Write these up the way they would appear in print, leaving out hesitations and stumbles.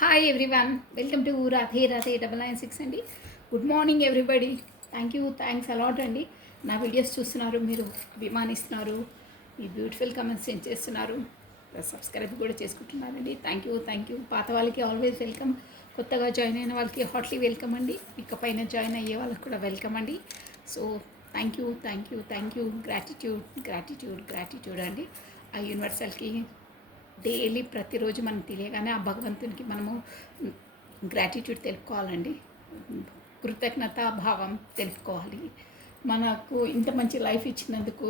Hi everyone, welcome to Radhe Radhe 996 అండి. Good morning everybody. Thanks a lot అండి. నా వీడియోస్ చూస్తున్నారు, మీరు అభిమానిస్తున్నారు, మీ బ్యూటిఫుల్ కమెంట్స్ సెండ్ చేస్తున్నారు, సబ్స్క్రైబ్ కూడా చేసుకుంటున్నారండి. Thank you. పాత వాళ్ళకి ఆల్వేస్ వెల్కమ్, కొత్తగా జాయిన్ అయిన వాళ్ళకి హార్ట్లీ వెల్కమ్ అండి. ఇకపైన జాయిన్ అయ్యే వాళ్ళకి కూడా వెల్కమ్ అండి. So thank you. గ్రాటిట్యూడ్ అండి. ఆ యూనివర్సల్కి డైలీ ప్రతిరోజు మనం తెలియగానే ఆ భగవంతునికి మనము గ్రాటిట్యూడ్ తెలుపుకోవాలండి, కృతజ్ఞత భావం తెలుపుకోవాలి. మనకు ఇంత మంచి లైఫ్ ఇచ్చినందుకు,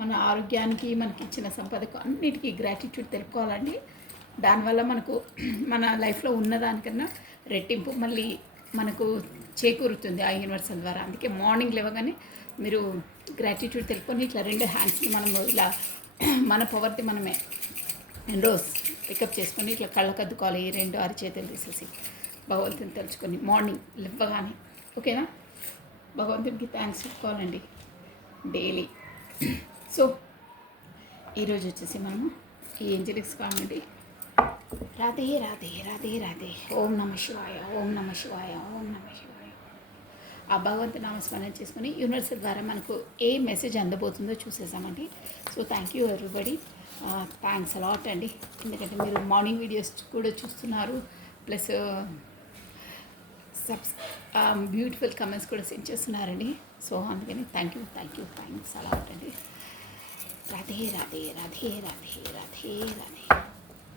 మన ఆరోగ్యానికి, మనకి ఇచ్చిన సంపదకు అన్నిటికీ గ్రాటిట్యూడ్ తెలుపుకోవాలండి. దానివల్ల మనకు మన లైఫ్లో ఉన్నదానికన్నా రెట్టింపు మళ్ళీ మనకు చేకూరుతుంది ఆ యూనివర్సల్ ద్వారా. అందుకే మార్నింగ్ లేవగానే మీరు గ్రాటిట్యూడ్ తెలుపుకొని ఇట్లా రెండు హ్యాండ్స్ని మనము ఇలా మన పవర్తి మనమే రోజ్ పికప్ చేసుకొని ఇట్లా కళ్ళకద్దుకోవాలి. ఈ రెండు అరిచేతులు తీసేసి భగవంతుని తలుచుకొని మార్నింగ్ లేవగానే, ఓకేనా? భగవంతునికి థ్యాంక్స్ చెప్పుకోవాలండి డైలీ. సో ఈరోజు వచ్చేసి మనము ఈ ఏంజలిక్స్ కావండి. రాధే రాధే రాధే రాధే, ఓం నమ శివాయ, ఓం నమ శివాయ, ఓం నమ శివాయ. ఆ భగవంతు నామస్మరణ చేసుకొని యూనివర్సల్ ద్వారా మనకు ఏ మెసేజ్ అందబోతుందో చూసేసామండి. So thank you everybody, thanks a lot అండి. ఎందుకంటే మీరు మార్నింగ్ వీడియోస్ కూడా చూస్తున్నారు, ప్లస్ బ్యూటిఫుల్ కమెంట్స్ కూడా సెండ్ చేస్తున్నారండి. సో అందుకని థ్యాంక్స్ అలాట్ అండి. రాధే రాధే రాధే రాధే రాధే రాధే.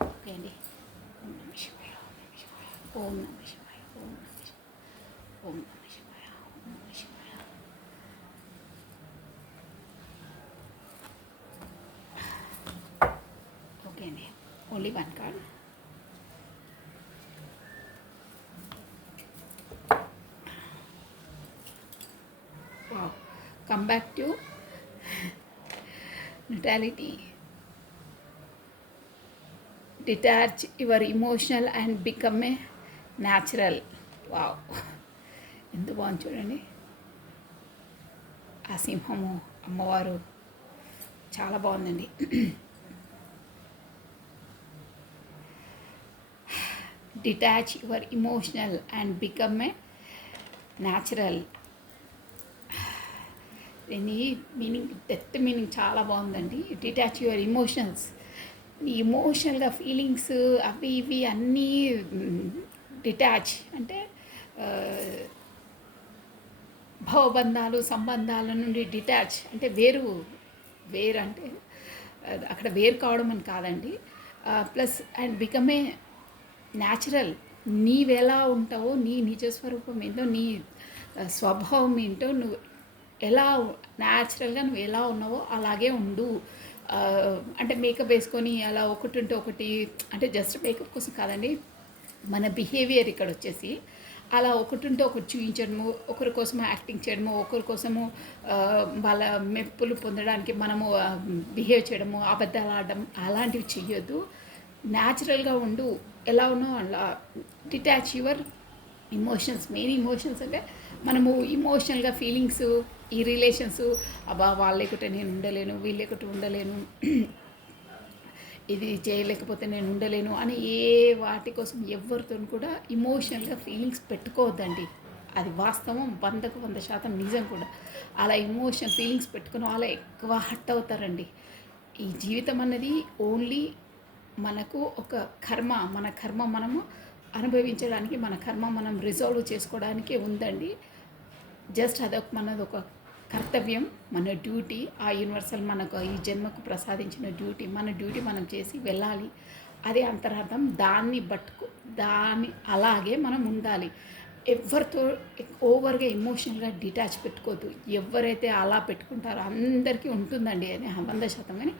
ఓకే అండి. ఓం నమ శివాయ, ఓం నమ శివాయ, ఓం నమ శివాయ, ఓం నమ శివాయ, ఓం నమ శివాయ. ఓకే అండి, only one card. Come back to neutrality. Detach your emotional and become a natural. Wow, ఎంత బాగుంది చూడండి. ఆ సింహము అమ్మవారు చాలా బాగుందండి. Detach your emotional and become a natural. దీని డెప్త్ మీనింగ్ చాలా బాగుందండి. డిటాచ్ యువర్ ఇమోషన్స్, ఇమోషనల్గా ఫీలింగ్స్ అవి ఇవి అన్నీ డిటాచ్ అంటే భావబంధాలు సంబంధాల నుండి డిటాచ్ అంటే వేరు అంటే అక్కడ వేరు కావడం అని కాదండి. Plus and become a natural. నీవెలా ఉంటావో, నీ నిజస్వరూపం ఏంటో, నీ స్వభావం ఏంటో, నువ్వు ఎలా న్యాచురల్గా నువ్వు ఎలా ఉన్నావో అలాగే ఉండు. అంటే మేకప్ వేసుకొని అలా ఒకటి ఉంటే ఒకటి, అంటే జస్ట్ మేకప్ కోసం కాదండి, మన బిహేవియర్ ఇక్కడ వచ్చేసి అలా ఒకటి ఉంటే ఒకటి చూపించడము, ఒకరి కోసము యాక్టింగ్ చేయడము, ఒకరి కోసము వాళ్ళ మెప్పులు పొందడానికి మనము బిహేవ్ చేయడము, అబద్ధాలు ఆడడం అలాంటివి చెయ్యొద్దు. న్యాచురల్గా ఉండు, ఎలా ఉన్నావు అలా. Detach your emotions. Main emotions అంటే మనము ఇమోషనల్గా ఫీలింగ్స్, ఈ రిలేషన్స్, అబ్బా వాళ్ళు లేకుంటే నేను ఉండలేను, వీళ్ళు లేకుంటే ఉండలేను, ఇది చేయలేకపోతే నేను ఉండలేను అని ఏ వాటి కోసం ఎవరితో కూడా ఇమోషనల్గా ఫీలింగ్స్ పెట్టుకోవద్దండి. అది వాస్తవం, 100% నిజం కూడా. అలా ఇమోషనల్ ఫీలింగ్స్ పెట్టుకుని వాళ్ళ ఎక్కువ హర్ట్ అవుతారండి. ఈ జీవితం అన్నది ఓన్లీ మనకు ఒక కర్మ, మన కర్మ మనము అనుభవించడానికి, మన కర్మ మనం రిజాల్వ్ చేసుకోవడానికి ఉందండి. జస్ట్ అదొక మనది ఒక కర్తవ్యం, మన డ్యూటీ. ఆ యూనివర్సల్ మనకు ఈ జన్మకు ప్రసాదించిన డ్యూటీ, మన డ్యూటీ మనం చేసి వెళ్ళాలి. అదే అంతరార్థం. దాన్ని అలాగే మనం ఉండాలి. ఎవరితో ఓవర్గా ఎమోషనల్గా డిటాచ్ పెట్టుకోవద్దు. ఎవరైతే అలా పెట్టుకుంటారో అందరికీ ఉంటుందండి అది 100%. కానీ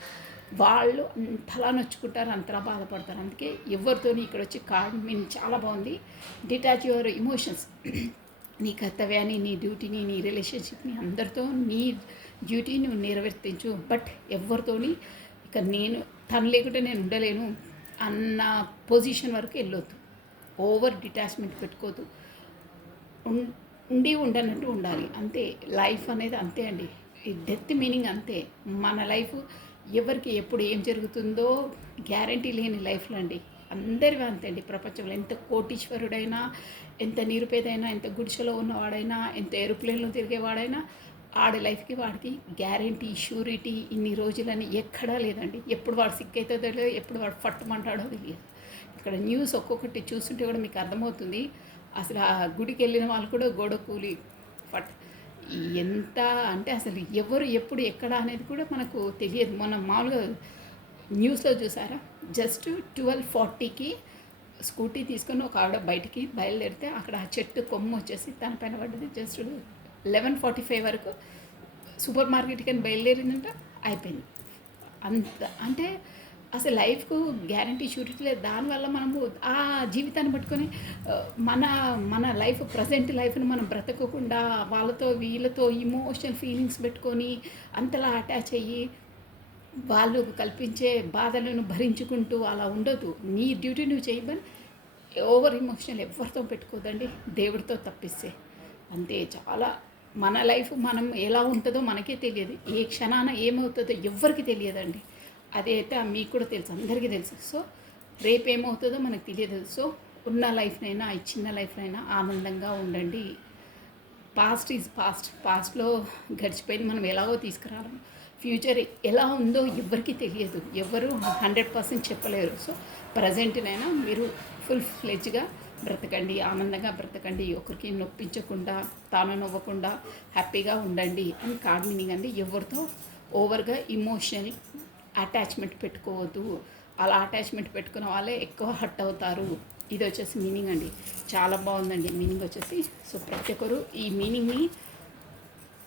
వాళ్ళు అంతలా నొచ్చుకుంటారు, అంతలా బాధపడతారు. అందుకే ఎవరితోని ఇక్కడ వచ్చి కార్డ్ మీన్ చాలా బాగుంది. Detach your emotions. నీ కర్తవ్యాన్ని, నీ డ్యూటీని, నీ రిలేషన్షిప్ని అందరితో నీ డ్యూటీ నువ్వు నెరవేర్తించు. బట్ ఎవరితోని ఇక తను లేకుంటే నేను ఉండలేను అన్న పొజిషన్ వరకు వెళ్ళొద్దు. ఓవర్ డిటాచ్మెంట్ పెట్టుకోవద్దు. ఉండనట్టు ఉండాలి అంతే. లైఫ్ అనేది అంతే అండి. ఈ డెత్ మీనింగ్ అంతే. మన లైఫ్ ఎవరికి ఎప్పుడు ఏం జరుగుతుందో గ్యారంటీ లేని లైఫ్లో అండి. అందరివి అంతే అండి. ప్రపంచంలో ఎంత కోటీశ్వరుడైనా, ఎంత నిరుపేదైనా, ఎంత గుడిసెలో ఉన్నవాడైనా, ఎంత ఏరోప్లేన్‌లో తిరిగేవాడైనా ఆడి లైఫ్‌కి వాడికి గ్యారంటీ, ష్యూరిటీ ఇన్ని రోజులని ఎక్కడా లేదండి. ఎప్పుడు వాడు సిక్ అయితాడో తెలియదు. ఎప్పుడు వాడు ఫట్టుమంటాడో తెలియదు. ఇక్కడ న్యూస్ ఒక్కొక్కటి చూస్తుంటే కూడా మీకు అర్థమవుతుంది. అసలు ఆ గుడికెళ్ళిన వాళ్ళు కూడా గోడ కూలి ఫట్ ఎంత అంటే అసలు ఎవరు ఎప్పుడు ఎక్కడ అనేది కూడా మనకు తెలియదు. మనం మామూలుగా న్యూస్లో చూసారా, జస్ట్ 12:40కి స్కూటీ తీసుకొని ఒక ఆవిడ బయటికి బయలుదేరితే అక్కడ ఆ చెట్టు కొమ్ము వచ్చేసి తన పైన పడ్డది. జస్ట్ 11:45 వరకు సూపర్ మార్కెట్కి అని బయలుదేరిందంట, అయిపోయింది. అంత అంటే అసలు లైఫ్కు గ్యారంటీ షూరిటీ లేదు. దానివల్ల మనము ఆ జీవితాన్ని పట్టుకొని మన మన లైఫ్ ప్రజెంట్ లైఫ్ని మనం బ్రతకకుండా వాళ్ళతో వీళ్ళతో ఇమోషనల్ ఫీలింగ్స్ పెట్టుకొని అంతలా అటాచ్ అయ్యి వాళ్ళు కల్పించే బాధలను భరించుకుంటూ అలా ఉండదు. నీ డ్యూటీ నువ్వు చేయమని ఓవర్ ఎమోషనల్ ఎవరితో పెట్టుకోదండి, దేవుడితో తప్పిస్తే అంతే. చాలా మన లైఫ్ మనం ఎలా ఉంటుందో మనకే తెలియదు. ఏ క్షణాన ఏమవుతుందో ఎవ్వరికి తెలియదండి. అది అయితే మీకు కూడా తెలుసు, అందరికీ తెలుసు. సో రేపు ఏమవుతుందో మనకు తెలియదు. సో ఉన్న లైఫ్నైనా ఈ చిన్న లైఫ్నైనా ఆనందంగా ఉండండి. Past is past. పాస్ట్లో గడిచిపోయింది మనం ఎలాగో తీసుకురావడం. ఫ్యూచర్ ఎలా ఉందో ఎవరికి తెలియదు, ఎవరు 100% చెప్పలేరు. సో ప్రజెంట్నైనా మీరు ఫుల్ ఫ్లెడ్జ్గా బ్రతకండి, ఆనందంగా బ్రతకండి, ఒకరికి నొప్పించకుండా, తాను నవ్వకుండా హ్యాపీగా ఉండండి అని కార్డ్ మీనింగ్ అండి. ఎవరితో ఓవర్గా ఇమోషనల్ అటాచ్మెంట్ పెట్టుకోవద్దు. అలా అటాచ్మెంట్ పెట్టుకున్న వాళ్ళే ఎక్కువ హర్ట్ అవుతారు. ఇది వచ్చేసి మీనింగ్ అండి. చాలా బాగుందండి మీనింగ్ వచ్చేసి. సో ప్రతి ఒక్కరు ఈ మీనింగ్ని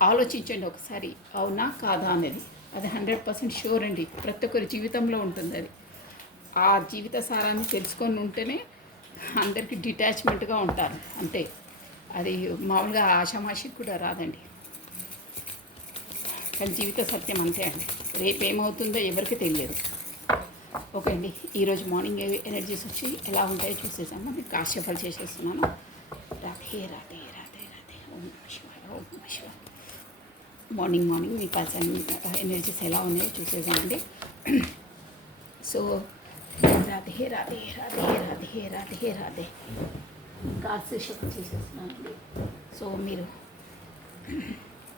ఆలోచించండి ఒకసారి, అవునా కాదా అనేది. అది 100% షూర్ అండి. ప్రతి ఒక్కరి జీవితంలో ఉంటుంది అది. ఆ జీవిత సారాన్ని తెలుసుకొని ఉంటేనే అందరికీ డిటాచ్మెంట్గా ఉంటారు అంతే. అది మామూలుగా ఆషామాషికి కూడా రాదండి. కానీ జీవిత సత్యం అంతే అండి. రేపు ఏమవుతుందో ఎవరికి తెలియదు. ఓకే అండి, ఈరోజు మార్నింగ్ ఎనర్జీస్ వచ్చి ఎలా ఉంటాయో చూసేసాము. మీకు కాశ్యఫల్ చేసేస్తున్నాను. రాధే రాధే రాధే రాధే. ఓం నమః శివాయ, ఓం నమః శివాయ. మార్నింగ్ మీ పర్సన్ ఎనర్జీస్ ఎలా ఉన్నాయో చూసేసామండి. So Radhe Radhe Radhe Radhe Radhe Radhe. Cards shuffle చేసేస్తున్నానండి. సో మీరు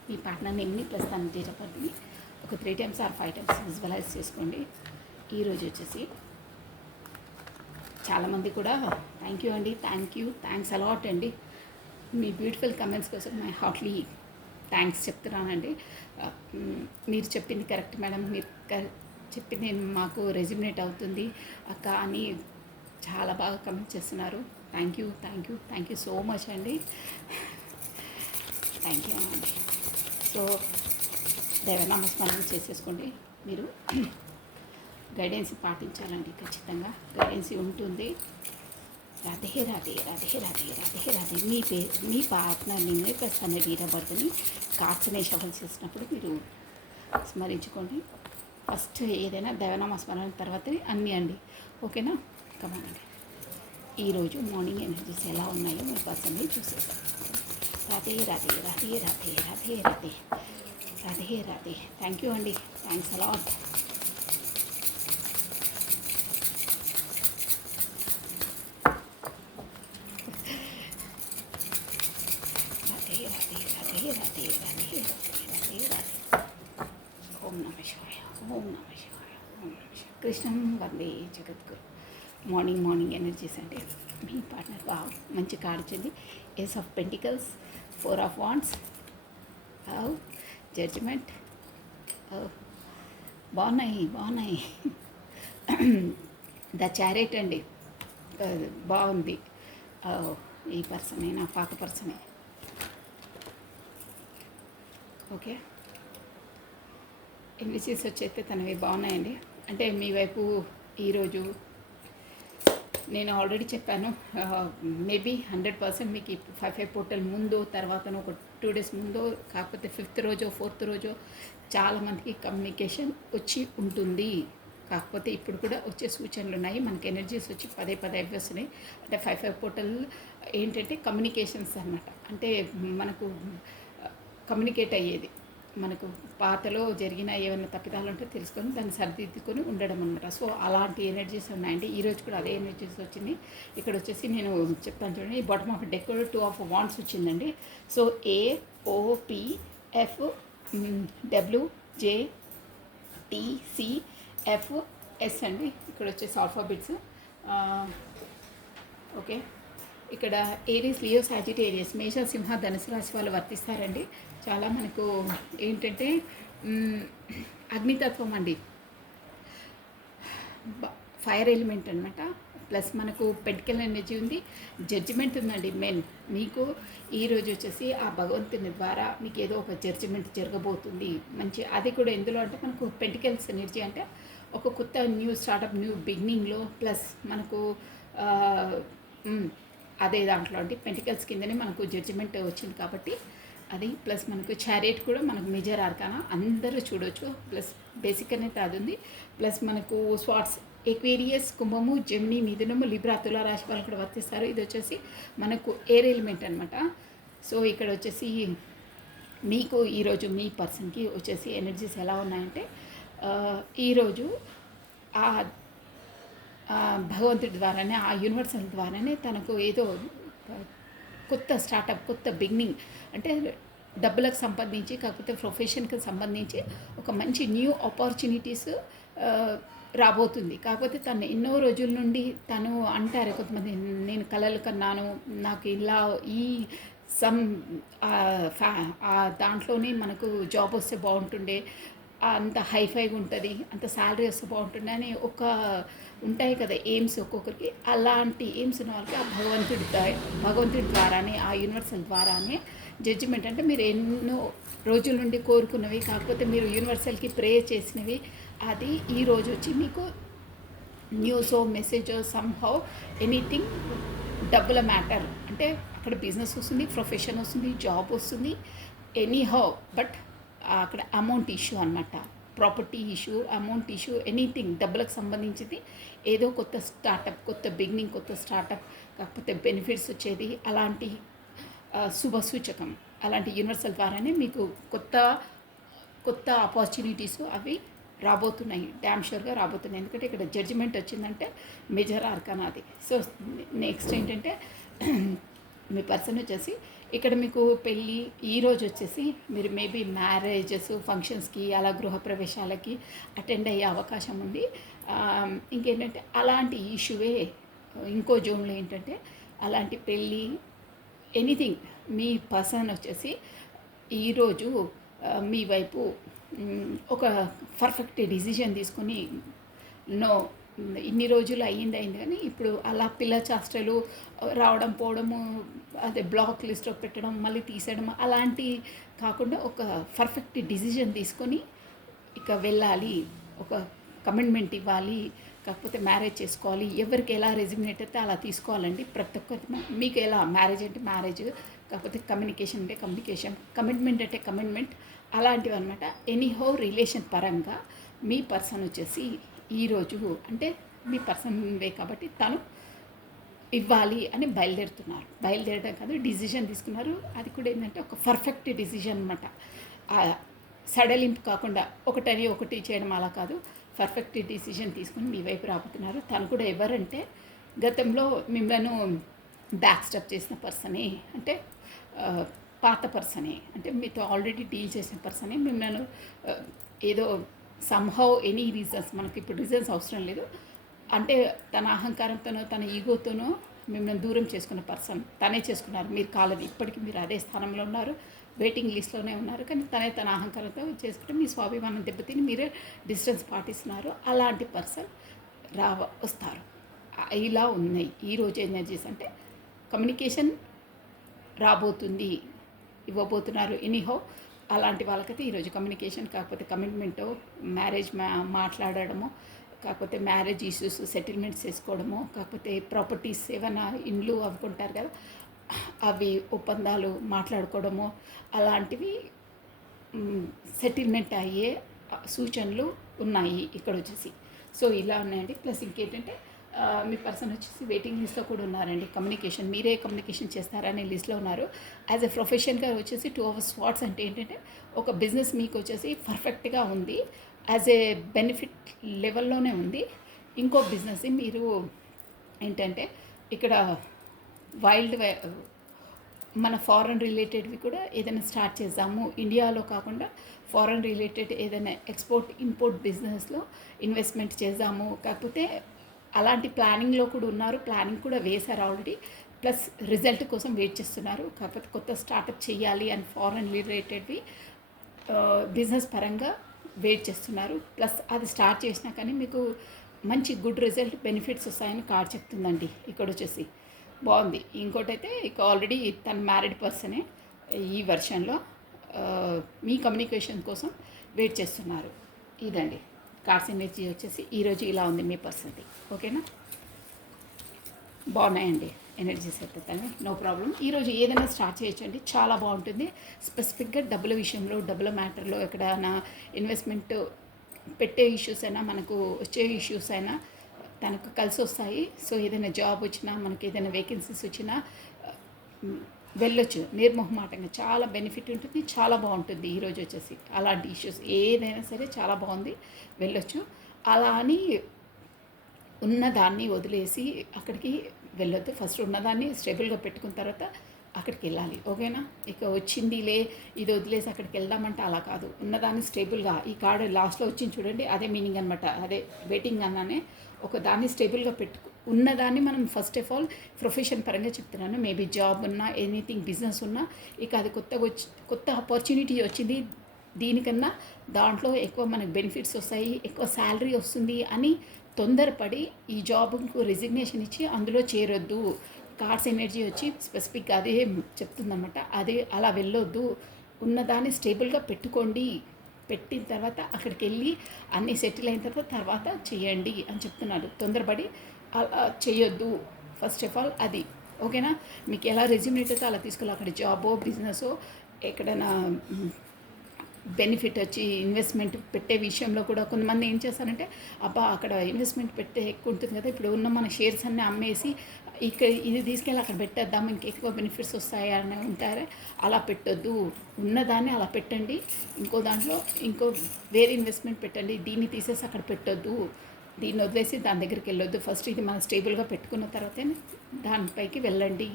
మీ పార్ట్నర్ నేమ్ని ప్లస్ తన డేట్ ఆఫ్ బర్త్ని ఒక 3 times or 5 times విజువలైజ్ చేసుకోండి. ఈరోజు వచ్చేసి చాలామంది కూడా థ్యాంక్ యూ అండి, థ్యాంక్స్ అలాట్ అండి. మీ బ్యూటిఫుల్ కమెంట్స్ కోసం మై హార్ట్లీ థ్యాంక్స్ చెప్తున్నానండి. మీరు చెప్పింది కరెక్ట్ మేడం, మీరు చెప్పింది మాకు రెజ్యుమినేట్ అవుతుంది అక్క అని చాలా బాగా కమెంట్ చేస్తున్నారు. థ్యాంక్ యూ సో మచ్ అండి. థ్యాంక్ యూ అండి. సో దైవనామస్మరణ చేసేసుకోండి. మీరు గైడెన్స్ పాటించాలండి, ఖచ్చితంగా గైడెన్స్ ఉంటుంది. రాధే రాధే రాధే రాధే రాధే రాధే. మీ పార్ట్నర్ నేమ్ని ప్లస్ తన డేట్ ఆఫ్ బర్త్ని కార్డ్స్ని షఫల్ చేసినప్పుడు మీరు స్మరించుకోండి. ఫస్ట్ ఏదైనా దైవనామ స్మరణ తర్వాత అన్నీ అండి. ఓకేనా? కమానండి. ఈరోజు మార్నింగ్ ఎనర్జీస్ ఎలా ఉన్నాయో మీ పర్సన్ని చూసేసాం. రాధే రాధే రాధే రాధే రాధే రాధే రాధే రాధే. థ్యాంక్ యూ అండి, థ్యాంక్స్ అలాట్. రాధే రాధే రాధే రాధే రాధే రాధే రాధే. ఓం నమః శివాయ, ఓం నమః శివాయ, ఓం నమః శివాయ. కృష్ణం వందే జగద్గురు. మార్నింగ్ ఎనర్జీస్ అంటే మీ పార్ట్నర్ మంచి కార్డ్ వచ్చింది. Ace of pentacles, 4 of wands, judgement. బాగున్నాయి. ద చారియట్ అండి, బాగుంది. ఈ పర్సనే నా పాత పర్సనే. ఓకే, ఎన్విసీస్ వచ్చేస్తే తనవి బాగున్నాయండి. అంటే మీ వైపు ఈరోజు నేను ఆల్రెడీ చెప్పాను, మేబీ 100% మీకు ఈ 5/5 పోర్టల్ ముందు తర్వాత ఒక 2 days ముందో కాకపోతే 5th రోజో 4th రోజో చాలామందికి కమ్యూనికేషన్ వచ్చి ఉంటుంది. కాకపోతే ఇప్పుడు కూడా వచ్చే సూచనలు ఉన్నాయి. మనకి ఎనర్జీస్ వచ్చి పదే వస్తున్నాయి. అంటే 5/5 పోర్టల్ ఏంటంటే కమ్యూనికేషన్స్ అన్నమాట. అంటే మనకు కమ్యూనికేట్ అయ్యేది. మనకు పాతలో జరిగిన ఏమైనా తప్పిదాలు ఉంటే తెలుసుకొని దాన్ని సరిదిద్దుకొని ఉండడం అనమాట. సో అలాంటి ఎనర్జీస్ ఉన్నాయండి. ఈరోజు కూడా అదే ఎనర్జీస్ వచ్చింది. ఇక్కడ వచ్చేసి నేను చెప్తాను చూడండి, bottom of deck 2 of wands వచ్చిందండి. సో AOPF WJTCFS అండి. ఇక్కడ వచ్చేసి ఆల్ఫాబెట్స్. ఓకే, ఇక్కడ ఏరీస్, లియో, సాజిటేరియస్, మేష, సింహ, ధనుసు రాశి వాళ్ళు వర్తిస్తారండి. చాలా మనకు ఏంటంటే అగ్నితత్వం అండి, ఫైర్ ఎలిమెంట్ అనమాట. ప్లస్ మనకు పెంటికల్ ఎనర్జీ ఉంది, జడ్జిమెంట్ ఉందండి. మీకు ఈరోజు వచ్చేసి ఆ భగవంతుని ద్వారా మీకు ఏదో ఒక జడ్జిమెంట్ జరగబోతుంది మంచి. అది కూడా ఎందులో అంటే మనకు పెంటికల్స్ ఎనర్జీ అంటే ఒక కొత్త న్యూ స్టార్టప్, న్యూ బిగినింగ్లో, ప్లస్ మనకు అదే దాంట్లో అంటే పెంటికల్స్ కిందనే మనకు జడ్జిమెంట్ వచ్చింది కాబట్టి అది. ప్లస్ మనకు చారియట్ కూడా మనకు మేజర్ ఆర్కానా అందరూ చూడవచ్చు. ప్లస్ బేసిక్ అనేది అది ఉంది. ప్లస్ మనకు స్వాట్స్, ఎక్వేరియస్, కుంభము, జెమిని, మిథునము, లిబ్రా, తుల రాశి వాళ్ళు కూడా వర్తిస్తారు. ఇది వచ్చేసి మనకు ఎయిర్ ఎలిమెంట్ అనమాట. సో ఇక్కడ వచ్చేసి మీకు ఈరోజు మీ పర్సన్కి వచ్చేసి ఎనర్జీస్ ఎలా ఉన్నాయంటే ఈరోజు ఆ భగవంతుడి ద్వారానే, ఆ యూనివర్సల్ ద్వారానే తనకు ఏదో కొత్త స్టార్టప్, కొత్త బిగినింగ్ అంటే డబ్బులకు సంబంధించి కాకపోతే ప్రొఫెషన్కి సంబంధించి ఒక మంచి న్యూ ఆపర్చునిటీస్ రాబోతుంది. కాకపోతే తను ఎన్నో రోజుల నుండి తను అంటారు కొంతమంది, నేను కలలు కన్నాను, నాకు ఇలా ఈ దాంట్లోనే మనకు జాబ్ వస్తే బాగుంటుండే, అంత హైఫైగా ఉంటుంది, అంత శాలరీ వస్తే బాగుంటుండే అని ఒక ఉంటాయి కదా ఎయిమ్స్ ఒక్కొక్కరికి. అలాంటి ఎయిమ్స్ ఉన్న వాళ్ళకి ఆ భగవంతుడి ద్వారానే, ఆ యూనివర్సల్ ద్వారానే జడ్జిమెంట్ అంటే మీరు ఎన్నో రోజుల నుండి కోరుకున్నవి కాకపోతే మీరు యూనివర్సల్కి ప్రే చేసినవి అది ఈరోజు వచ్చి మీకు న్యూసో మెసేజో సమ్హౌ ఎనీథింగ్ డబ్బుల మ్యాటర్ అంటే అక్కడ బిజినెస్ వస్తుంది, ప్రొఫెషన్ వస్తుంది, జాబ్ వస్తుంది, ఎనీహౌ. బట్ అక్కడ అమౌంట్ ఇష్యూ అనమాట, property issue, amount issue, anything డబ్బులకు సంబంధించింది ఏదో కొత్త స్టార్టప్, కొత్త బిగినింగ్, కొత్త స్టార్టప్ కాకపోతే బెనిఫిట్స్ వచ్చేది అలాంటి శుభ సూచకం. అలాంటి యూనివర్సల్ ద్వారానే మీకు కొత్త కొత్త ఆపర్చునిటీస్ అవి రాబోతున్నాయి, డ్యామ్ షూర్గా రాబోతున్నాయి. ఎందుకంటే ఇక్కడ జడ్జిమెంట్ వచ్చిందంటే మేజర్ ఆర్కానా అది. సో నెక్స్ట్ ఏంటంటే మీ పర్సన్ వచ్చేసి ఇక్కడ మీకు పెళ్ళి ఈరోజు వచ్చేసి మీరు మేబీ మ్యారేజెస్, ఫంక్షన్స్కి, అలా గృహప్రవేశాలకి అటెండ్ అయ్యే అవకాశం ఉంది. ఇంకేంటంటే అలాంటి ఇష్యూవే ఇంకో జోన్లో ఏంటంటే అలాంటి పెళ్ళి ఎనీథింగ్ మీ పర్సన్ వచ్చేసి ఈరోజు మీ వైపు ఒక పర్ఫెక్ట్ డిసిజన్ తీసుకొని నో ఇన్ని రోజులు అయ్యింది కానీ ఇప్పుడు అలా పిల్ల చేష్టలు రావడం పోవడము, అదే బ్లాక్ లిస్ట్లో పెట్టడం మళ్ళీ తీసేయడం అలాంటి కాకుండా ఒక పర్ఫెక్ట్ డిసిజన్ తీసుకొని ఇక వెళ్ళాలి, ఒక కమిట్మెంట్ ఇవ్వాలి, కాకపోతే మ్యారేజ్ చేసుకోవాలి. ఎవరికి ఎలా రెజిగ్నేట్ అయితే అలా తీసుకోవాలండి. ప్రతి ఒక్కరికి మీకు ఎలా మ్యారేజ్ అంటే మ్యారేజ్, కాకపోతే కమ్యూనికేషన్ అంటే కమ్యూనికేషన్, కమిట్మెంట్ అంటే కమిట్మెంట్, అలాంటివి అనమాట. ఎనీహౌ రిలేషన్ పరంగా మీ పర్సన్ వచ్చేసి ఈరోజు అంటే మీ పర్సన్ వే కాబట్టి తను ఇవ్వాలి అని బయలుదేరడం కాదు, డిసిజన్ తీసుకున్నారు. అది కూడా ఏంటంటే ఒక పర్ఫెక్ట్ డిసిజన్ అనమాట. సడలింపు కాకుండా ఒకటని ఒకటి చేయడం అలా కాదు, పర్ఫెక్ట్ డిసిజన్ తీసుకుని మీ వైపు రాబోతున్నారు. తను కూడా ఎవరంటే గతంలో మిమ్మల్ని బ్యాక్ స్టెప్ చేసిన పర్సనే, అంటే పాత పర్సనే, అంటే మీతో ఆల్రెడీ డీల్ చేసిన పర్సనే మిమ్మల్ని ఏదో సమ్హౌ ఎనీ రీజన్స్, మనకి ఇప్పుడు రీజన్స్ అవసరం లేదు, అంటే తన అహంకారంతోనో తన ఈగోతోనో మిమ్మల్ని దూరం చేసుకున్న పర్సన్ తనే చేసుకున్నారు. మీరు కాలేదు, ఇప్పటికీ మీరు అదే స్థానంలో ఉన్నారు, వెయిటింగ్ లిస్ట్లోనే ఉన్నారు. కానీ తన అహంకారంతో చేసుకుంటే మీ స్వాభిమానం దెబ్బతిని మీరే డిస్టెన్స్ పాటిస్తున్నారు. అలాంటి పర్సన్ వస్తారు. ఇలా ఉన్నాయి ఈరోజు ఎనర్జీస్. అంటే కమ్యూనికేషన్ రాబోతుంది, ఇవ్వబోతున్నారు. ఎనీహౌ అలాంటి వాళ్ళకైతే ఈరోజు కమ్యూనికేషన్, కాకపోతే కమిట్మెంటో, మ్యారేజ్ మాట్లాడడము, కాకపోతే మ్యారేజ్ ఇష్యూస్ సెటిల్మెంట్స్ చేసుకోవడము, కాకపోతే ప్రాపర్టీస్ ఏమైనా ఇండ్లు అవ్వుకుంటారు కదా అవి ఒప్పందాలు మాట్లాడుకోవడము, అలాంటివి సెటిల్మెంట్ అయ్యే సూచనలు ఉన్నాయి ఇక్కడ వచ్చేసి. సో ఇలా ఉన్నాయండి. ప్లస్ ఇంకేంటంటే మీ పర్సన్ వచ్చేసి వెయిటింగ్ లిస్ట్లో కూడా ఉన్నారండి. కమ్యూనికేషన్ మీరే కమ్యూనికేషన్ చేస్తారనే లిస్ట్లో ఉన్నారు. యాజ్ ఎ ప్రొఫెషన్గా వచ్చేసి 2 అవర్స్ స్పాట్స్ అంటే ఏంటంటే ఒక బిజినెస్ మీకు వచ్చేసి పర్ఫెక్ట్గా ఉంది, యాజ్ ఏ బెనిఫిట్ లెవెల్లోనే ఉంది. ఇంకో బిజినెస్ మీరు ఏంటంటే ఇక్కడ వైల్డ్ మన ఫారెన్ రిలేటెడ్వి కూడా ఏదైనా స్టార్ట్ చేద్దాము, ఇండియాలో కాకుండా ఫారెన్ రిలేటెడ్ ఏదైనా ఎక్స్పోర్ట్ ఇంపోర్ట్ బిజినెస్లో ఇన్వెస్ట్మెంట్ చేద్దాము, కాకపోతే అలాంటి ప్లానింగ్లో కూడా ఉన్నారు, ప్లానింగ్ కూడా వేశారు ఆల్రెడీ, ప్లస్ రిజల్ట్ కోసం వెయిట్ చేస్తున్నారు. కాకపోతే కొత్త స్టార్టప్ చేయాలి అని ఫారెన్ రిలేటెడ్వి బిజినెస్ పరంగా వెయిట్ చేస్తున్నారు. ప్లస్ అది స్టార్ట్ చేసినా కానీ మీకు మంచి గుడ్ రిజల్ట్ బెనిఫిట్స్ వస్తాయని కార్డ్ చెప్తుందండి. ఇక్కడ వచ్చేసి బాగుంది. ఇంకోటైతే ఇక ఆల్రెడీ తన మ్యారీడ్ పర్సనే ఈ వర్షన్లో మీ కమ్యూనికేషన్ కోసం వెయిట్ చేస్తున్నారు. ఇదండి కార్డ్స్ ఎనర్జీ వచ్చేసి ఈరోజు ఇలా ఉంది మీ పర్సన్ది. ఓకేనా, బాగున్నాయండి ఎనర్జీస్ అయితే నో ప్రాబ్లం. ఈరోజు ఏదైనా స్టార్ట్ చేయొచ్చండి, చాలా బాగుంటుంది. స్పెసిఫిక్గా డబ్బుల విషయంలో, డబ్బుల మ్యాటర్లో, ఎక్కడైనా ఇన్వెస్ట్మెంట్ పెట్టే ఇష్యూస్ అయినా, మనకు వచ్చే ఇష్యూస్ అయినా తనకు కలిసి వస్తాయి. సో ఏదైనా జాబ్ వచ్చినా, మనకి ఏదైనా వేకెన్సీస్ వచ్చినా వెళ్ళొచ్చు నిర్మోహమాటంగా. చాలా బెనిఫిట్ ఉంటుంది, చాలా బాగుంటుంది. ఈరోజు వచ్చేసి అలాంటి ఇష్యూస్ ఏదైనా సరే చాలా బాగుంది, వెళ్ళొచ్చు. అలా అని ఉన్నదాన్ని వదిలేసి అక్కడికి వెళ్ళొద్దు. ఫస్ట్ ఉన్నదాన్ని స్టేబుల్గా పెట్టుకున్న తర్వాత అక్కడికి వెళ్ళాలి. ఓకేనా, ఇక వచ్చిందిలే ఇది వదిలేసి అక్కడికి వెళ్దామంటే అలా కాదు. ఉన్నదాన్ని స్టేబుల్గా, ఈ కార్డు లాస్ట్లో వచ్చింది చూడండి, అదే మీనింగ్ అనమాట. అదే వెయిటింగ్ అన్నానే, ఒక దాన్ని స్టేబుల్గా ఉన్నదాన్ని మనం ఫస్ట్ ఆఫ్ ఆల్ ప్రొఫెషన్ పరంగా చెప్తున్నాను. మేబీ జాబ్ ఉన్నా, ఎనీథింగ్ బిజినెస్ ఉన్నా, ఇక అది కొత్త ఆపర్చునిటీ వచ్చింది, దీనికన్నా దాంట్లో ఎక్కువ మనకు బెనిఫిట్స్ వస్తాయి, ఎక్కువ శాలరీ వస్తుంది అని తొందరపడి ఈ జాబ్కు రిజిగ్నేషన్ ఇచ్చి అందులో చేరొద్దు. కార్డ్స్ ఎనర్జీ వచ్చి స్పెసిఫిక్గా అదే చెప్తుందన్నమాట. అదే అలా వెళ్ళొద్దు, ఉన్నదాన్ని స్టేబుల్గా పెట్టుకోండి. పెట్టిన తర్వాత అక్కడికి వెళ్ళి అన్నీ సెటిల్ అయిన తర్వాత చేయండి అని చెప్తున్నారు. తొందరపడి అలా చేయొద్దు ఫస్ట్ ఆఫ్ ఆల్ అది. ఓకేనా, మీకు ఎలా రెజ్యూమేట్ అయితే అలా తీసుకోవాలి. అక్కడ జాబో బిజినెసో ఎక్కడైనా బెనిఫిట్ వచ్చి ఇన్వెస్ట్మెంట్ పెట్టే విషయంలో కూడా కొంతమంది ఏం చేస్తారంటే, అబ్బా అక్కడ ఇన్వెస్ట్మెంట్ పెట్టే ఎక్కువ ఉంటుంది కదా, ఇప్పుడు ఉన్న మన షేర్స్ అన్నీ అమ్మేసి ఇక్కడ ఇది తీసుకెళ్ళి అక్కడ పెట్టేద్దాం, ఇంకెక్కువ బెనిఫిట్స్ వస్తాయి అని ఉంటారే. అలా పెట్టొద్దు, ఉన్నదాన్ని అలా పెట్టండి. ఇంకో దాంట్లో ఇంకో వేరే ఇన్వెస్ట్మెంట్ పెట్టండి. దీన్ని తీసేసి అక్కడ పెట్టొద్దు, దీన్ని వదిలేసి దాని దగ్గరికి వెళ్ళొద్దు. ఫస్ట్ ఇది మనం స్టేబుల్గా పెట్టుకున్న తర్వాతే దానిపైకి వెళ్ళండి.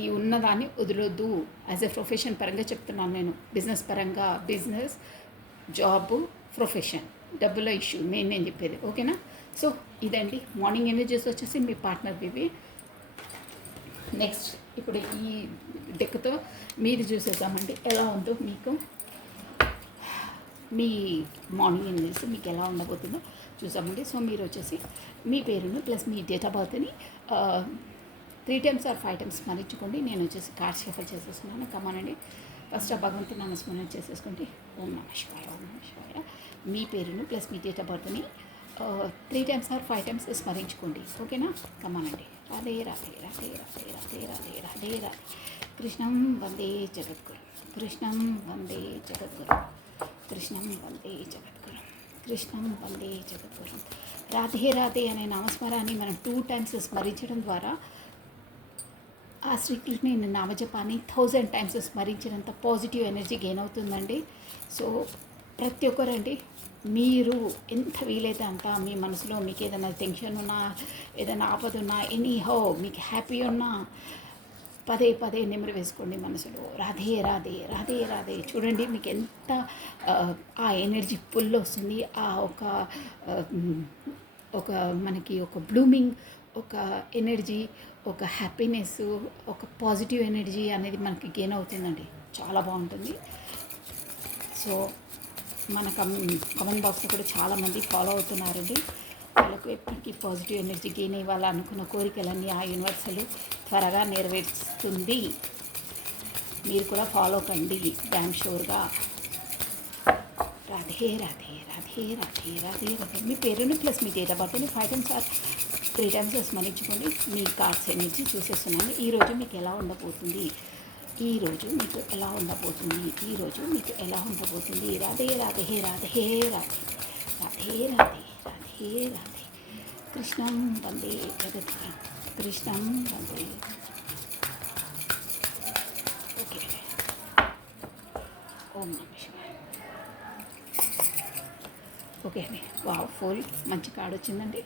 ఈ ఉన్నదాన్ని వదలొద్దు. యాజ్ ఎ ప్రొఫెషన్ పరంగా చెప్తున్నాను నేను, బిజినెస్ పరంగా, బిజినెస్, జాబ్, ప్రొఫెషన్, డబ్బుల ఇష్యూ మెయిన్ నేను చెప్పేది. ఓకేనా, సో ఇదండి మార్నింగ్ ఎనర్జీస్ వచ్చేసి మీ పార్ట్నర్ బేబీ. నెక్స్ట్ ఇప్పుడు ఈ డెక్తో మీరు చూసేద్దామండి ఎలా ఉందో మీకు, మీ మార్నింగ్ ఎనర్జీస్ మీకు ఎలా ఉండబోతుందో చూసామండి. సో మీరు వచ్చేసి మీ పేరును ప్లస్ మీ డేట్ ఆఫ్ బర్త్ని 3 times or 5 times స్మరించుకోండి. నేను వచ్చేసి కార్డ్ షఫల్ చేసేస్తున్నాను. కమానండి, ఫస్ట్ ఆ భగవంతుని నామస్మరణ చేసేసుకోండి. ఓం నమ శివాయ, ఓం నమ శివాయ. మీ పేరును ప్లస్ మీ డేట్ ఆఫ్ బర్త్ని 3 times or 5 times స్మరించుకోండి. ఓకేనా, కమానండి. రాధే రాధే రాధే రాధే రాధే రాధే రాధే రాధే. కృష్ణం వందే జగద్గురు, కృష్ణం వందే జగద్గురు, కృష్ణం వందే జగద్గురు, కృష్ణం వందే జగద్గురు. రాధే రాధే అనే నామస్మరాన్ని మనం 2 times స్మరించడం ద్వారా ఆ శ్రీకృష్ణుని నామజపాన్ని 1000 times స్మరించినంత పాజిటివ్ ఎనర్జీ గెయిన్ అవుతుందండి. సో ప్రతి ఒక్కరండి, మీరు ఎంత వీలైతే అంత మీ మనసులో మీకు ఏదైనా టెన్షన్ ఉన్నా, ఏదైనా ఆపద ఉన్నా, ఎనీహౌ మీకు హ్యాపీ ఉన్నా పదే పదే నెమరు వేసుకోండి మనసులో. రాధే రాధే రాధే రాధే. చూడండి మీకు ఎంత ఆ ఎనర్జీ పుల్ వస్తుంది. ఆ ఒక మనకి ఒక బ్లూమింగ్, ఒక ఎనర్జీ, ఒక హ్యాపీనెస్, ఒక పాజిటివ్ ఎనర్జీ అనేది మనకి గెయిన్ అవుతుందండి. చాలా బాగుంటుంది. సో మన కమెంట్ బాక్స్లో కూడా చాలామంది ఫాలో అవుతున్నారండి. వాళ్ళకు ఎప్పటికీ పాజిటివ్ ఎనర్జీ గెయిన్ ఇవ్వాలనుకున్న కోరికలన్నీ ఆ యూనివర్సల్ త్వరగా నెరవేరుస్తుంది. మీరు కూడా ఫాలో కండి డ్యామ్ షూర్గా. రాధే రాధే రాధే రాధే రాధే రాధే. మీ పేరుని ప్లస్ మీ డేట్ ఆఫ్ బర్త్ని 5 times or 3 times స్మరించుకోండి. మీ కార్డ్స్ ఎనర్జీ చూసేస్తున్నాను. ఈరోజు మీకు ఎలా ఉండబోతుంది, ఈరోజు మీకు ఎలా ఉండబోతుంది, ఈరోజు మీకు ఎలా ఉండబోతుంది. రాధే రాధే రాధే రాధే రాధే రాధే రాధే రాధే. కృష్ణం వందే జగత్ కృష్ణం వందే. ఓకే, ఓం నమ శివాయ. ఓకే అండి, వావ్, ఫుల్ మంచి కార్డ్ వచ్చిందండి.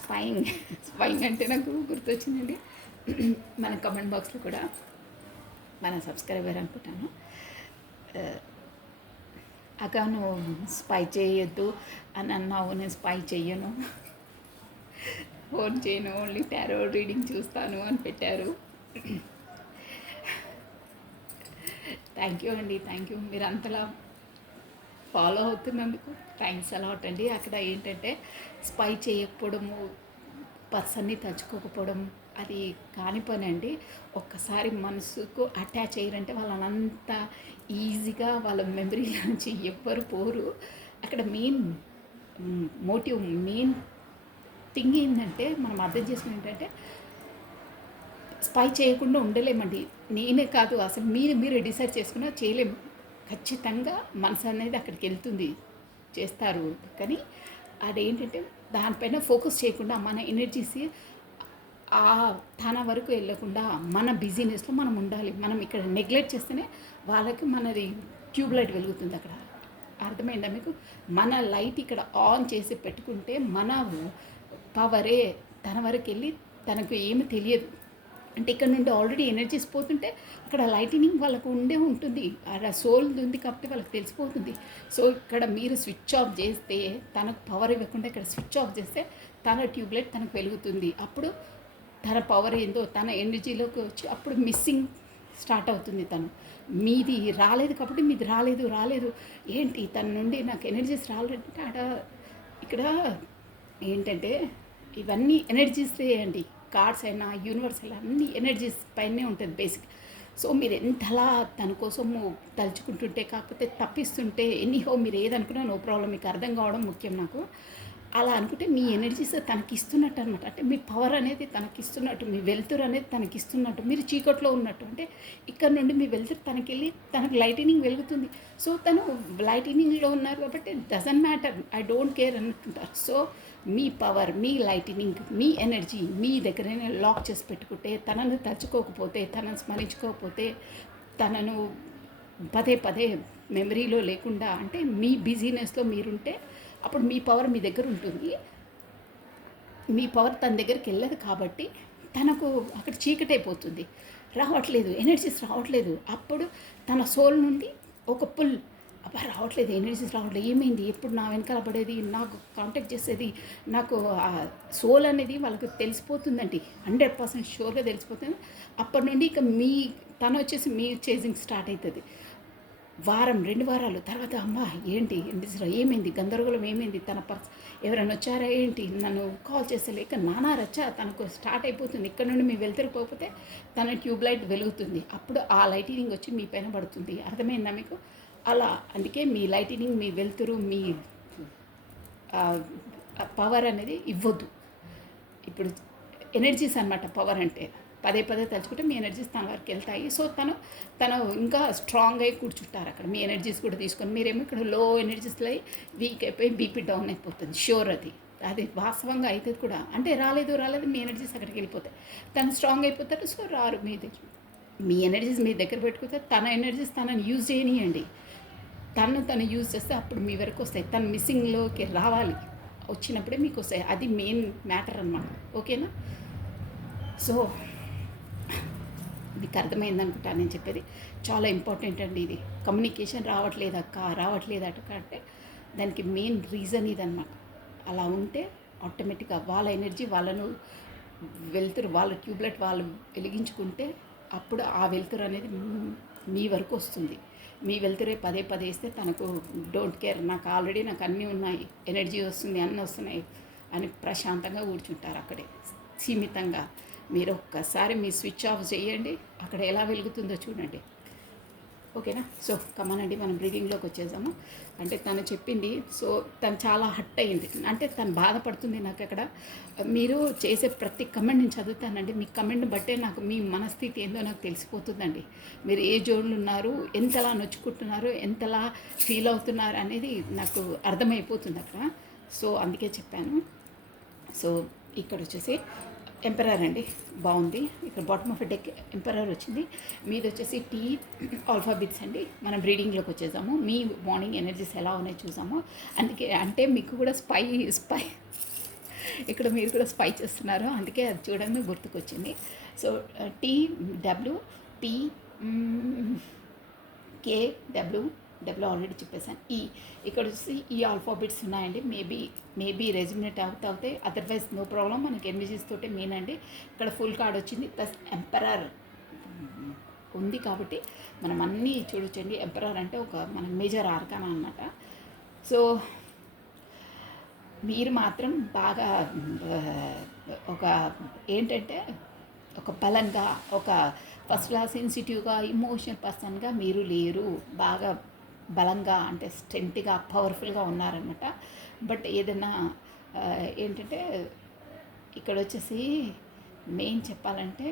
స్పైయింగ్ స్పైయింగ్ అంటే నాకు గుర్తొచ్చిందండి. మన కమెంట్ బాక్స్లో కూడా మన సబ్స్క్రైబర్ అనుకుంటాను, అక్క నువ్వు స్పై చేయొద్దు అని అన్నావు. నేను స్పై చెయ్యను, ఫోన్ చేయను, ఓన్లీ టారో రీడింగ్ చూస్తాను అని పెట్టారు. థ్యాంక్ యూ అండి, థ్యాంక్ యూ. మీరు అంతలా ఫాలో అవుతున్నందుకు థ్యాంక్స్ అలాట్ అండి. అక్కడ ఏంటంటే స్పై చేయకపోవడము, పర్సన్ని తలుచుకోకపోవడం అది కాని పని అండి. ఒక్కసారి మనసుకు అటాచ్ అయ్యారంటే వాళ్ళనంత ఈజీగా వాళ్ళ మెమరీలో నుంచి ఎవ్వరు పోరు. అక్కడ మెయిన్ మోటివ్, మెయిన్ థింగ్ ఏంటంటే మనం అర్థం చేసుకుని ఏంటంటే స్పై చేయకుండా ఉండలేమండి. నేనే కాదు, అసలు మీరే డిసైడ్ చేసుకున్నా చేయలేము. ఖచ్చితంగా మనసు అనేది అక్కడికి వెళ్తుంది, చేస్తారు. కానీ అదేంటంటే దానిపైన ఫోకస్ చేయకుండా మన ఎనర్జీస్ తన వరకు వెళ్ళకుండా మన బిజీనెస్లో మనం ఉండాలి. మనం ఇక్కడ నెగ్లెక్ట్ చేస్తేనే వాళ్ళకి మనది ట్యూబ్ లైట్ వెలుగుతుంది అక్కడ. అర్థమైందా మీకు? మన లైట్ ఇక్కడ ఆన్ చేసి పెట్టుకుంటే మన పవరే తన వరకు వెళ్ళి తనకు ఏమి తెలియదు. అంటే ఇక్కడ నుండి ఆల్రెడీ ఎనర్జీస్ పోతుంటే అక్కడ లైటినింగ్ వాళ్ళకు ఉంటుంది, ఆ సోల్ ఉంది కాబట్టి వాళ్ళకి తెలిసిపోతుంది. సో ఇక్కడ మీరు స్విచ్ ఆఫ్ చేస్తే తనకు పవర్ ఇవ్వకుండా ఇక్కడ స్విచ్ ఆఫ్ చేస్తే తన ట్యూబ్లైట్ తనకు వెలుగుతుంది. అప్పుడు తన పవర్ ఏందో తన ఎనర్జీలోకి వచ్చి అప్పుడు మిస్సింగ్ స్టార్ట్ అవుతుంది. తను మీది రాలేదు కాబట్టి మీది రాలేదు ఏంటి తన నుండి నాకు ఎనర్జీస్ రాలేదంటే ఇక్కడ ఏంటంటే ఇవన్నీ ఎనర్జీసే అండి. కార్డ్స్ అయినా యూనివర్స్ అయినా అన్ని ఎనర్జీస్ పైనే ఉంటుంది బేసిక్. సో మీరు ఎంతలా తన కోసము తలుచుకుంటుంటే, కాకపోతే తప్పిస్తుంటే, ఎనీహో మీరు ఏదనుకున్నా నో ప్రాబ్లం, మీకు అర్థం కావడం ముఖ్యం నాకు. అలా అనుకుంటే మీ ఎనర్జీస్ తనకి ఇస్తున్నట్టు అనమాట. అంటే మీ పవర్ అనేది తనకి ఇస్తున్నట్టు, మీ వెలుతురు అనేది తనకి ఇస్తున్నట్టు, మీరు చీకట్లో ఉన్నట్టు. అంటే ఇక్కడ నుండి మీ వెలుతురు తనకి వెళ్ళి తనకు లైటినింగ్ వెలుగుతుంది. సో తను లైటినింగ్లో ఉన్నారు కాబట్టి doesn't matter, I don't care అనుకుంటారు. సో మీ పవర్, మీ లైటినింగ్, మీ ఎనర్జీ మీ దగ్గరనే లాక్ చేసి పెట్టుకుంటే, తనను తలుచుకోకపోతే, తనను స్మరించుకోకపోతే, తనను పదే మెమరీలో లేకుండా, అంటే మీ బిజీనెస్లో మీరుంటే అప్పుడు మీ పవర్ మీ దగ్గర ఉంటుంది. మీ పవర్ తన దగ్గరికి వెళ్ళదు కాబట్టి తనకు అక్కడ చీకటైపోతుంది, రావట్లేదు, ఎనర్జీస్ రావట్లేదు. అప్పుడు తన సోల్ నుండి ఒక పుల్, అబ్బా రావట్లేదు, ఎనర్జీస్ రావట్లేదు, ఏమైంది, ఎప్పుడు నా వెనకాల పడేది, నాకు కాంటాక్ట్ చేసేది, నాకు ఆ సోల్ అనేది వాళ్ళకి తెలిసిపోతుందండి, 100% షూర్గా తెలిసిపోతుంది. అప్పటి నుండి ఇక తను వచ్చేసి మీ చేజింగ్ స్టార్ట్ అవుతుంది. వారం 2 వారాలు తర్వాత అమ్మ ఏంటి ఏమైంది, గందరగోళం ఏమైంది, తన ఎవరైనా వచ్చారా ఏంటి, నన్ను కాల్ చేసేలేక నానా రచ్చ తనకు స్టార్ట్ అయిపోతుంది. ఇక్కడ నుండి మీ వెళ్తురుపోతే తన ట్యూబ్ లైట్ వెలుగుతుంది. అప్పుడు ఆ లైటినింగ్ వచ్చి మీ పైన పడుతుంది. అర్థమైందా మీకు? అలా అందుకే మీ లైటినింగ్, మీ వెలుతురు, మీ పవర్ అనేది ఇవ్వద్దు. ఇప్పుడు ఎనర్జీస్ అనమాట పవర్ అంటే. పదే తలుచుకుంటే మీ ఎనర్జీస్ తన వరకు వెళ్తాయి. సో తను ఇంకా స్ట్రాంగ్ అయి కూర్చుంటారు అక్కడ. మీ ఎనర్జీస్ కూడా తీసుకొని మీరేమో ఇక్కడ లో ఎనర్జీస్లో వీక్ అయిపోయి బీపీ డౌన్ అయిపోతుంది. షూర్ అది వాస్తవంగా అవుతుంది కూడా. అంటే రాలేదు మీ ఎనర్జీస్ అక్కడికి వెళ్ళిపోతాయి. తను స్ట్రాంగ్ అయిపోతారు. సో రారు మీ దగ్గర. మీ ఎనర్జీస్ మీ దగ్గర పెట్టుకుంటే తన ఎనర్జీస్ తనని యూజ్ చేయనియండి. తను యూజ్ చేస్తే అప్పుడు మీ వరకు వస్తాయి. తను మిస్సింగ్లోకి రావాలి, వచ్చినప్పుడే మీకు వస్తాయి. అది మెయిన్ మ్యాటర్ అన్నమాట. ఓకేనా? సో మీకు అర్థమైంది అనుకుంటా నేను చెప్పేది. చాలా ఇంపార్టెంట్ అండి ఇది. కమ్యూనికేషన్ రావట్లేదట అంటే దానికి మెయిన్ రీజన్ ఇదన్నమాట. అలా ఉంటే ఆటోమేటిక్గా వాళ్ళ ఎనర్జీ వాళ్ళను వెలుతురు, వాళ్ళ ట్యూబ్లైట్ వాళ్ళు వెలిగించుకుంటే అప్పుడు ఆ వెలుతురు అనేది మీ వరకు వస్తుంది. మీ వెలుతురే పదే వేస్తే తనకు డోంట్ కేర్, నాకు అన్నీ ఉన్నాయి, ఎనర్జీ వస్తుంది, అన్నీ వస్తున్నాయి అని ప్రశాంతంగా కూర్చుంటారు అక్కడే సీమితంగా. మీరు ఒక్కసారి మీ స్విచ్ ఆఫ్ చేయండి, అక్కడ ఎలా వెలుగుతుందో చూడండి. ఓకేనా? సో కమానండి, మనం బ్రీదింగ్లోకి వచ్చేసాము. అంటే తను చెప్పింది, సో తను చాలా హట్ అయింది. అంటే తను బాధపడుతుంది. నాకు అక్కడ మీరు చేసే ప్రతి కమెంట్ నేను చదువుతానండి. మీ కమెంట్ని బట్టే నాకు మీ మనస్థితి ఏందో నాకు తెలిసిపోతుందండి. మీరు ఏ జోన్లు ఉన్నారు, ఎంతలా నొచ్చుకుంటున్నారు, ఎంతలా ఫీల్ అవుతున్నారు అనేది నాకు అర్థమైపోతుంది అక్కడ. సో అందుకే చెప్పాను. సో ఇక్కడ వచ్చేసి ఎంపరర్ అండి, బాగుంది. ఇక్కడ బాటమ్ ఆఫ్ డెక్ ఎంపరర్ వచ్చింది. మీది వచ్చేసి టీ ఆల్ఫాబెట్స్ అండి. మనం రీడింగ్లోకి వచ్చేసాము. మీ మార్నింగ్ ఎనర్జీస్ ఎలా ఉన్నాయో చూసాము. అందుకే అంటే మీకు కూడా స్పై ఇక్కడ మీరు కూడా స్పై చేస్తున్నారు, అందుకే అది చూడగానే గుర్తుకొచ్చింది. సో టీ డబ్ల్యూ టీ కే డబ్ల్యూ ఆల్రెడీ చెప్పేసాను. ఇక్కడ వచ్చి ఈ ఆల్ఫాబెట్స్ ఉన్నాయండి. మేబీ రెజ్యుమినేట్ అవుతాయి, అదర్వైజ్ నో ప్రాబ్లం. మనకి ఎన్విజీస్ తోటే మెయిన్ అండి. ఇక్కడ ఫుల్ కార్డ్ వచ్చింది, ప్లస్ ఎంపరర్ ఉంది కాబట్టి మనం అన్నీ చూడొచ్చండి. ఎంపరర్ అంటే ఒక మన మేజర్ ఆర్కానా అన్నమాట. సో మీరు మాత్రం బాగా ఒక ఏంటంటే ఒక బలంగా, ఒక ఫస్ట్ క్లాస్ సెన్సిటివ్గా, ఇమోషనల్ పర్సన్గా మీరు లేరు. బాగా బలంగా అంటే స్ట్రెంగ్త్గా, పవర్ఫుల్గా ఉన్నారనమాట. బట్ ఏదైనా ఏంటంటే ఇక్కడ వచ్చేసి మెయిన్ చెప్పాలంటే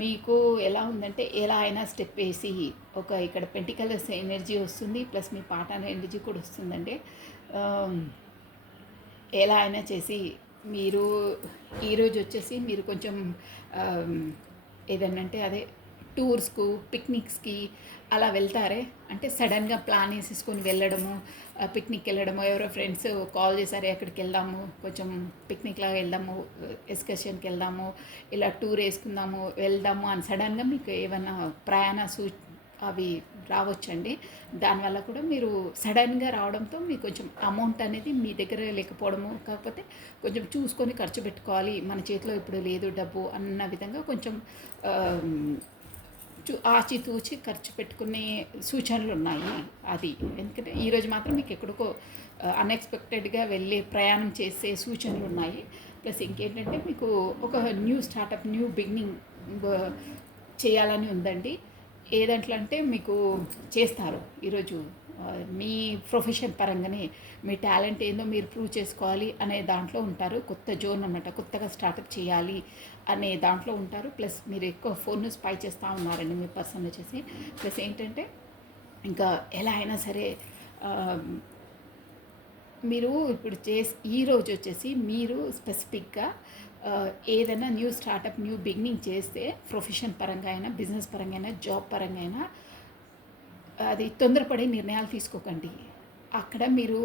మీకు ఎలా ఉందంటే ఎలా అయినా స్టెప్ వేసి ఒక ఇక్కడ పెంటికలర్స్ ఎనర్జీ వస్తుంది, ప్లస్ మీ పార్ట్నర్ ఎనర్జీ కూడా వస్తుందండి. ఎలా అయినా చేసి మీరు ఈరోజు వచ్చేసి మీరు కొంచెం ఏదన్నంటే అదే టూర్స్కు, పిక్నిక్స్కి అలా వెళ్తారే, అంటే సడన్గా ప్లాన్ వేసేసుకొని వెళ్ళడము, పిక్నిక్ వెళ్ళడము, ఎవరో ఫ్రెండ్స్ కాల్ చేశారే అక్కడికి వెళ్దాము, కొంచెం పిక్నిక్ లాగా వెళ్దాము, ఎక్స్కర్షన్కి వెళ్దాము, ఇలా టూర్ వేసుకుందాము, వెళ్దాము అని సడన్గా మీకు ఏమైనా ప్రయాణ అవి రావచ్చండి. దానివల్ల కూడా మీరు సడన్గా రావడంతో మీకు కొంచెం అమౌంట్ అనేది మీ దగ్గర లేకపోవడము, కాకపోతే కొంచెం చూసుకొని ఖర్చు పెట్టుకోవాలి, మన చేతిలో ఇప్పుడు లేదు డబ్బు అన్న విధంగా కొంచెం ఆచితూచి ఖర్చు పెట్టుకునే సూచనలు ఉన్నాయి. అది ఎందుకంటే ఈరోజు మాత్రం మీకు ఎక్కడికో అన్ఎక్స్పెక్టెడ్గా వెళ్ళి ప్రయాణం చేసే సూచనలు ఉన్నాయి. ప్లస్ ఇంకేంటంటే మీకు ఒక న్యూ స్టార్టప్, న్యూ బిగినింగ్ చేయాలని ఉందండి. ఏదంట్లో అంటే మీకు చేస్తారు ఈరోజు. మీ ప్రొఫెషన్ పరంగానే మీ టాలెంట్ ఏందో మీరు ప్రూవ్ చేసుకోవాలి అనే దాంట్లో ఉంటారు. కొత్త జోన్ అన్నమాట, కొత్తగా స్టార్టప్ చేయాలి అనే దాంట్లో ఉంటారు. ప్లస్ మీరు ఎక్కువ ఫోన్ను స్పై చేస్తూ ఉన్నారండి మీ పర్సన్ వచ్చేసి. ప్లస్ ఏంటంటే ఇంకా ఎలా అయినా సరే మీరు ఇప్పుడు ఈరోజు వచ్చేసి మీరు స్పెసిఫిక్గా ఏదైనా న్యూ స్టార్టప్, న్యూ బిగినింగ్ చేస్తే ప్రొఫెషన్ పరంగా అయినా, బిజినెస్ పరంగా అయినా, జాబ్ పరంగా అయినా అది తొందరపడే నిర్ణయాలు తీసుకోకండి. అక్కడ మీరు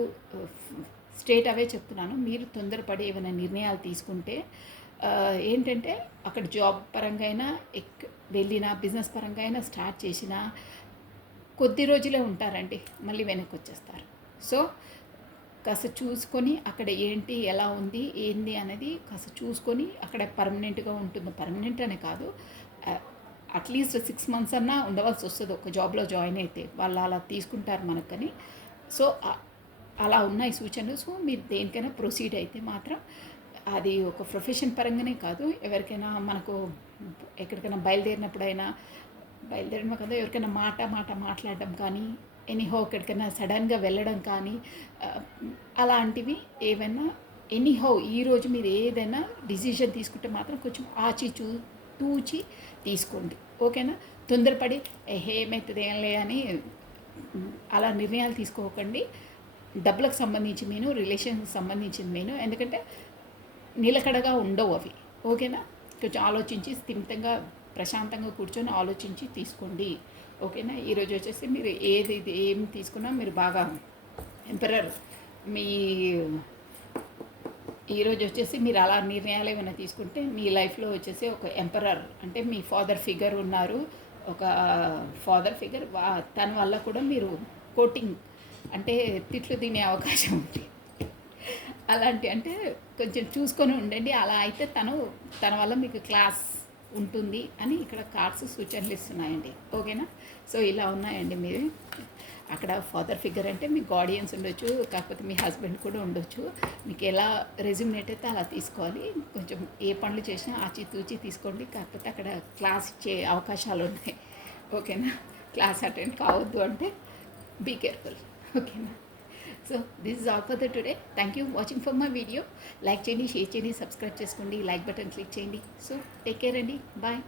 స్ట్రేట్ అవే చెప్తున్నాను, మీరు తొందరపడి ఏమైనా నిర్ణయాలు తీసుకుంటే ఏంటంటే అక్కడ జాబ్ పరంగా అయినా వెళ్ళినా, బిజినెస్ పరంగా అయినా స్టార్ట్ చేసినా కొద్ది రోజులే ఉంటారండి, మళ్ళీ వెనక్కి వచ్చేస్తారు. సో కాస్త చూసుకొని అక్కడ ఏంటి, ఎలా ఉంది, ఏంది అనేది కాస్త చూసుకొని అక్కడ పర్మనెంట్గా ఉంటుందో, పర్మనెంట్ అనే కాదు, అట్లీస్ట్ 6 months అన్నా ఉండవలసి వస్తుంది ఒక జాబ్లో జాయిన్ అయితే. వాళ్ళు అలా తీసుకుంటారు మనకని. సో అలా ఉన్నాయి సూచనలు. సో మీరు దేనికైనా ప్రొసీడ్ అయితే మాత్రం అది ఒక ప్రొఫెషన్ పరంగానే కాదు, ఎవరికైనా మనకు ఎక్కడికైనా బయలుదేరినప్పుడైనా కదా, ఎవరికైనా మాట్లాడడం కానీ, ఎనీహో ఎక్కడికైనా సడన్గా వెళ్ళడం కానీ, అలాంటివి ఏవైనా ఎనీహో ఈరోజు మీరు ఏదైనా డిసిషన్ తీసుకుంటే మాత్రం కొంచెం తూచి తీసుకోండి, ఓకేనా? తొందరపడి ఏమవుతుంది ఏం లే అని అలా నిర్ణయాలు తీసుకోకండి. డబ్బులకు సంబంధించి మెయిన్, రిలేషన్కి సంబంధించిన మెయిన్, ఎందుకంటే నిలకడగా ఉండవు అవి, ఓకేనా? కొంచెం ఆలోచించి స్థిమితంగా, ప్రశాంతంగా కూర్చొని ఆలోచించి తీసుకోండి, ఓకేనా? ఈరోజు వచ్చేసి మీరు ఏం తీసుకున్నా మీరు బాగా ఎంపరర్ మీ ఈరోజు వచ్చేసి మీరు అలా నిర్ణయాలు ఏమైనా తీసుకుంటే మీ లైఫ్లో వచ్చేసి ఒక ఎంపరర్ అంటే మీ ఫాదర్ ఫిగర్ ఉన్నారు, ఒక ఫాదర్ ఫిగర్, తన వల్ల కూడా మీరు కోటింగ్ అంటే తిట్లు తినే అవకాశం ఉంది. అలాంటి అంటే కొంచెం చూసుకొని ఉండండి. అలా అయితే తన వల్ల మీకు క్లాస్ ఉంటుంది అని ఇక్కడ కార్డ్స్ సూచనలు ఇస్తున్నాయండి, ఓకేనా? సో ఇలా ఉన్నాయండి. మీరు అక్కడ ఫాదర్ ఫిగర్ అంటే మీ గార్డియన్స్ ఉండొచ్చు, కాకపోతే మీ హస్బెండ్ కూడా ఉండొచ్చు. మీకు ఎలా రెజ్యూమినేట్ అయితే అలా తీసుకోవాలి. కొంచెం ఏ పనులు చేసినా ఆచితూచి తీసుకోండి. కాకపోతే అక్కడ క్లాస్ ఇచ్చే అవకాశాలు ఉన్నాయి, ఓకేనా? క్లాస్ అటెండ్ కావద్దు అంటే బీ కేర్ఫుల్, ఓకేనా? So this is all for the today. Thank you watching for my video. Like చేయండి, షేర్ చేయండి, సబ్స్క్రైబ్ చేసుకోండి, లైక్ బటన్ క్లిక్ చేయండి. సో టేక్ కేర్ అండి, బాయ్.